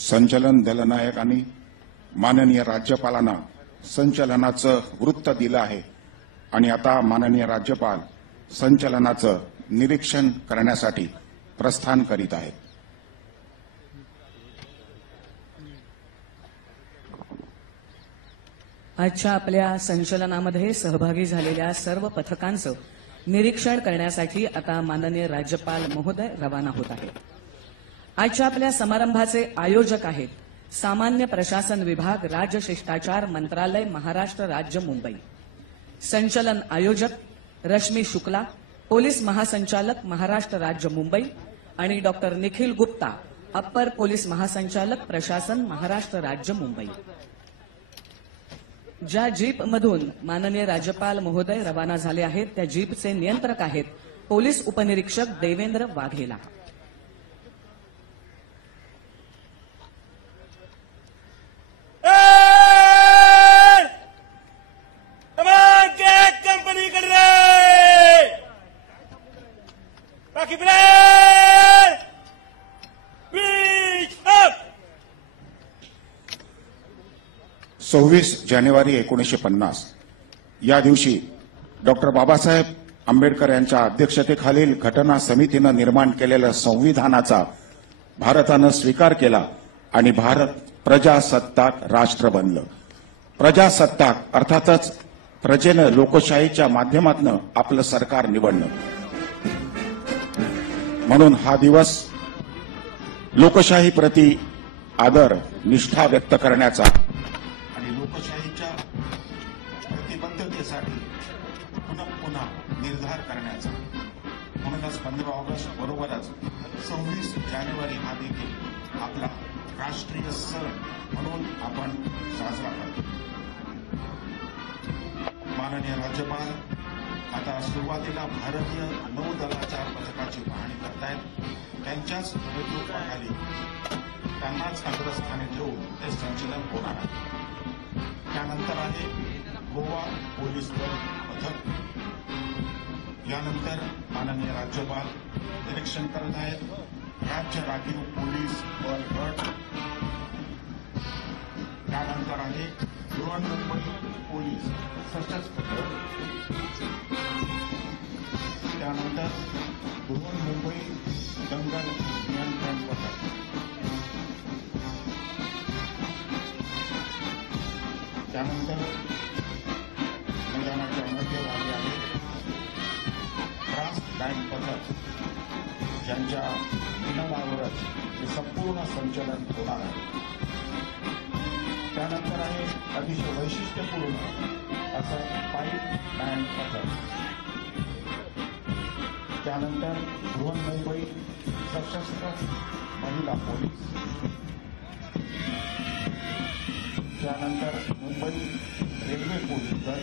संचलन दलनायकांनी माननीय राज्यपालांना संचलनाचं वृत्त दिलं आहे आणि आता माननीय राज्यपाल संचलनाचं निरीक्षण करण्यासाठी प्रस्थान करीत आहेत। आजच्या आपल्या संचलनामध्ये सहभागी झालेल्या सर्व पथकांचं निरीक्षण करण्यासाठी आता माननीय राज्यपाल महोदय रवाना होत आहेत। आजच्या आपल्या समारंभाचे आयोजक आहेत सामान्य प्रशासन विभाग, राज्य शिष्टाचार मंत्रालय, महाराष्ट्र राज्य, मुंबई। संचलन आयोजक रश्मी शुक्ला, पोलीस महासंचालक, महाराष्ट्र राज्य, मुंबई आणि doctor Nikhil Gupta, upper police महासंचालक, प्रशासन, महाराष्ट्र राज्य, मुंबई। ज्या जीपमधून माननीय राज्यपाल महोदय रवाना झाले आहेत त्या जीपचे नियंत्रक आहेत पोलीस उपनिरीक्षक देवेंद्र वाघेला। सव्वीस जानेवारी 1950 या दिवशी डॉक्टर बाबासाहेब आंबेडकर यांच्या अध्यक्षतेखालील घटना समितीनं निर्माण केलेल्या संविधानाचा भारतानं स्वीकार केला आणि भारत प्रजासत्ताक राष्ट्र बनलं। प्रजासत्ताक अर्थातच प्रजेनं लोकशाहीच्या माध्यमातून आपलं सरकार निवडणं, म्हणून हा दिवस लोकशाही प्रति आदर, निष्ठा व्यक्त करण्याचा आणि लोकशाहीच्या प्रतिबद्धतेसाठी पुन्हा निर्धार करण्याचा, म्हणूनच 15 ऑगस्ट बरोबरच 26 जानेवारी हा देखील आपला राष्ट्रीय सण म्हणून आपण साजरा करतो। माननीय राज्यपाल आता सुरुवातीला भारतीय नौदलाच्या पथकाची पाहणी करतायत। त्यांच्याच नेतृत्वाखाली त्यांनाच अग्रस्थानी ठेवून ते संचलन होणार आहे। त्यानंतर आहे गोवा पोलीस दल पथक। यानंतर माननीय राज्यपाल निरीक्षण करत आहेत राज्य राखीव पोलीस बल गट। त्यानंतर आहे बृहन्मुंबई पोलीस सशस्त्र दल। त्यानंतर बृहन्मुंबई दंगल नियंत्रण पथक। त्यानंतर मैदानाच्या मध्यभागी आहे ब्रास बँड पथक, ज्यांच्या नियमावरच हे संपूर्ण संचलन होणार आहे। त्यानंतर आहे अतिशय वैशिष्ट्यपूर्ण असं पाईप बँड पथक। त्यानंतर बृहन्मुंबई सशस्त्र महिला पोलीस। त्यानंतर मुंबई रेल्वे पोलीस दल।